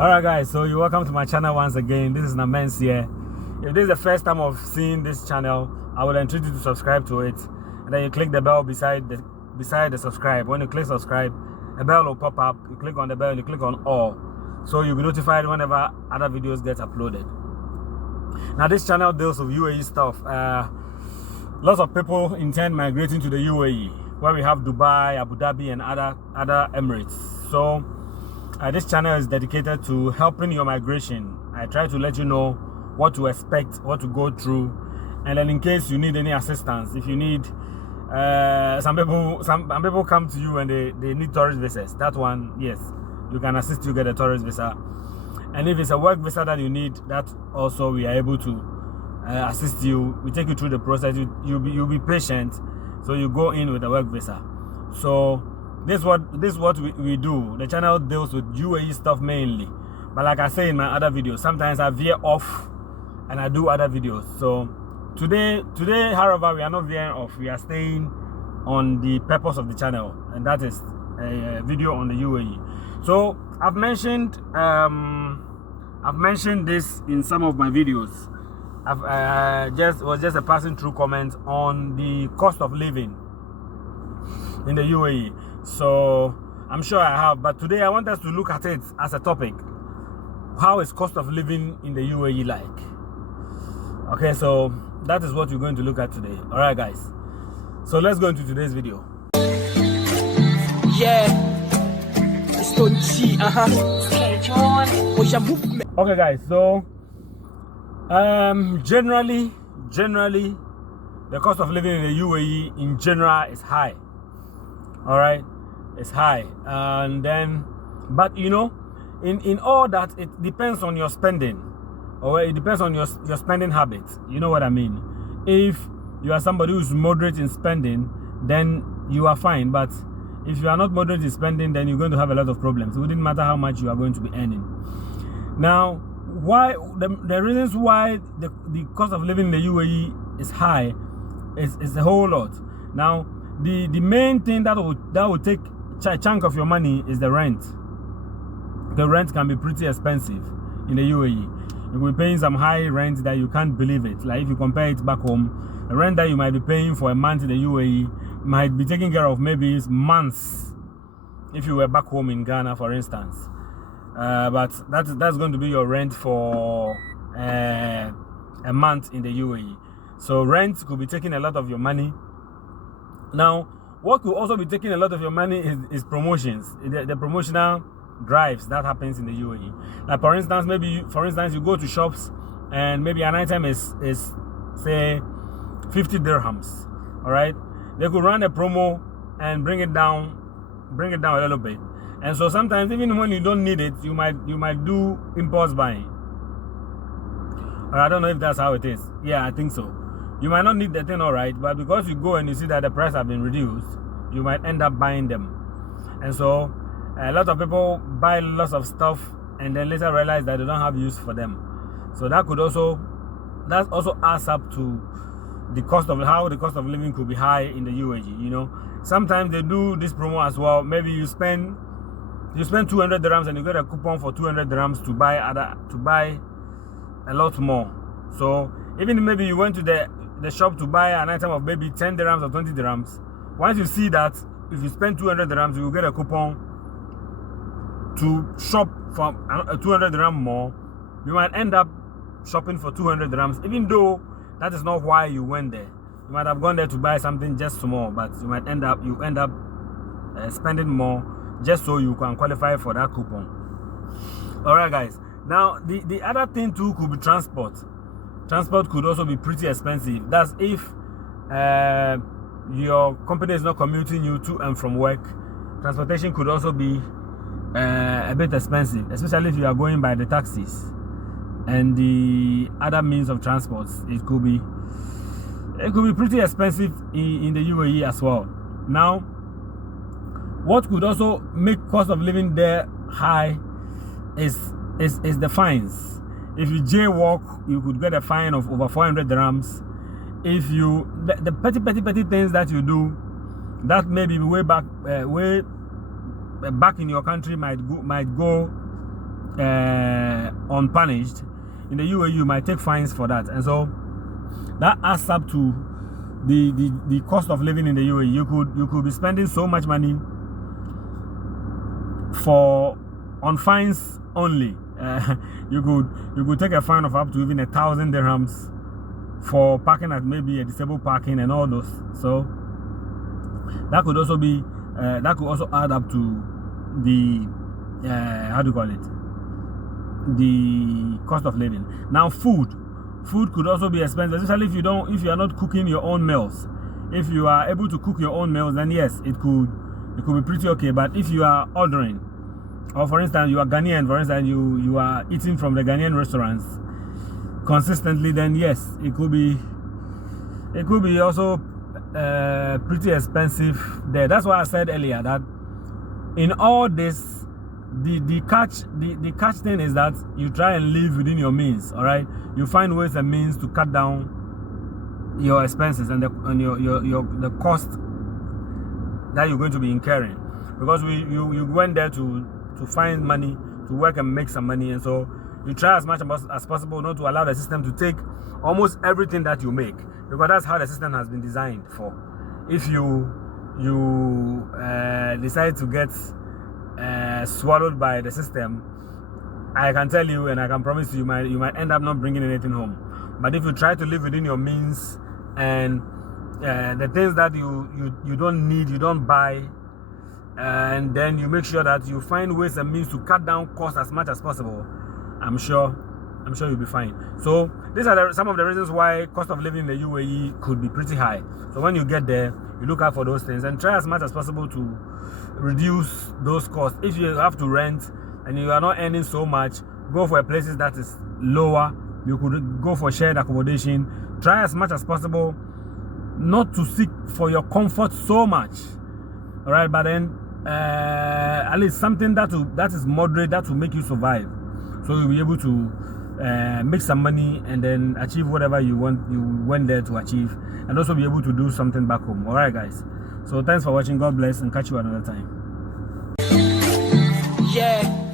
Alright guys, so you're welcome to my channel once again. This is Namens here. If this is the first time of seeing this channel, I will entreat you to subscribe to it, and then you click the bell beside the subscribe. When you click subscribe, a bell will pop up. You click on the bell and you click on all, so you'll be notified whenever other videos get uploaded. Now this channel deals with UAE stuff. Lots of people intend migrating to the UAE, where we have Dubai, Abu Dhabi and other Emirates. So this channel is dedicated to helping your migration. I try to let you know what to expect, what to go through, and then in case you need any assistance, if you need some people come to you and they need tourist visas, that one, yes, you can assist you get a tourist visa. And if it's a work visa that you need, that also we are able to assist you. We take you through the process. You'll be patient, so you go in with a work visa. So this is what we do. The channel deals with UAE stuff mainly, but like I say in my other videos, sometimes I veer off and I do other videos. So today, however, we are not veering off. We are staying on the purpose of the channel, and that is a video on the UAE. So I've mentioned this in some of my videos. Was just a passing through comment on the cost of living in the UAE. So I'm sure I have, but today I want us to look at it as a topic. How is cost of living in the UAE like? Okay, so that is what we're going to look at today. All right, guys. So let's go into today's video. Yeah. Okay, guys. So generally, the cost of living in the UAE in general is high. All right, it's high, and then, but you know, in all that, it depends on your spending, or it depends on your spending habits. You know what I mean? If you are somebody who's moderate in spending, then you are fine. But if you are not moderate in spending, then you're going to have a lot of problems. It wouldn't matter how much you are going to be earning. Now, why the reasons why the cost of living in the UAE is high is a whole lot. Now, the main thing that will take a chunk of your money is the rent. The rent can be pretty expensive in the UAE. You'll be paying some high rent that you can't believe it. Like if you compare it back home, the rent that you might be paying for a month in the UAE might be taken care of maybe months if you were back home in Ghana, for instance. But that's going to be your rent for a month in the UAE. So rent could be taking a lot of your money. Now, what could also be taking a lot of your money is promotions, the promotional drives that happens in the UAE. Like for instance, you go to shops and maybe an item is say 50 dirhams. All right, they could run a promo and bring it down a little bit. And so sometimes even when you don't need it, you might do impulse buying. Or I don't know if that's how it is. Yeah, I think so. You might not need the thing, all right, but because you go and you see that the price has been reduced, you might end up buying them. And so a lot of people buy lots of stuff and then later realize that they don't have use for them. So that also adds up to the cost of how the cost of living could be high in the UAE. You know, sometimes they do this promo as well. Maybe you spend 200 dirhams and you get a coupon for 200 dirhams to buy a lot more. So even maybe you went to the shop to buy an item of maybe 10 dirhams or 20 dirhams. Once you see that if you spend 200 dirhams, you will get a coupon to shop for 200 dirham more. You might end up shopping for 200 dirhams, even though that is not why you went there. You might have gone there to buy something just small, but you end up spending more just so you can qualify for that coupon. All right, guys. Now the other thing too could be transport. Transport could also be pretty expensive. That's if your company is not commuting you to and from work. Transportation could also be a bit expensive, especially if you are going by the taxis and the other means of transport. It could be pretty expensive in the UAE as well. Now, what could also make cost of living there high is the fines. If you jaywalk, you could get a fine of over 400 dirhams. If you the petty things that you do, that maybe way back in your country might go unpunished, in the UAE you might take fines for that, and so that adds up to the cost of living in the UAE. You could be spending so much money on fines only. You could take a fine of up to even 1,000 dirhams for parking at maybe a disabled parking and all those. So that could also be that could also add up to the how do you call it, the cost of living. Now food could also be expensive, especially if you are not cooking your own meals. If you are able to cook your own meals, then yes, it could be pretty okay. But if you are ordering, or for instance you are Ghanaian, for instance you are eating from the Ghanaian restaurants consistently, then yes, it could be also pretty expensive there. That's why I said earlier that in all this, the catch thing is that you try and live within your means. All right, you find ways and means to cut down your expenses and the cost that you're going to be incurring, because you went there to find money, to work and make some money, and so you try as much as possible not to allow the system to take almost everything that you make, because that's how the system has been designed for. If you decide to get swallowed by the system, I can tell you and I can promise you might end up not bringing anything home. But if you try to live within your means, and the things that you don't need, you don't buy, and then you make sure that you find ways and means to cut down costs as much as possible, I'm sure you'll be fine. So these are some of the reasons why cost of living in the UAE could be pretty high. So when you get there, you look out for those things and try as much as possible to reduce those costs. If you have to rent and you are not earning so much, go for places that is lower. You could go for shared accommodation. Try as much as possible not to seek for your comfort so much. All right, but then at least something that is moderate, that will make you survive. So you'll be able to make some money and then achieve whatever you went there to achieve, and also be able to do something back home. All right, guys. So thanks for watching. God bless, and catch you another time. Yeah.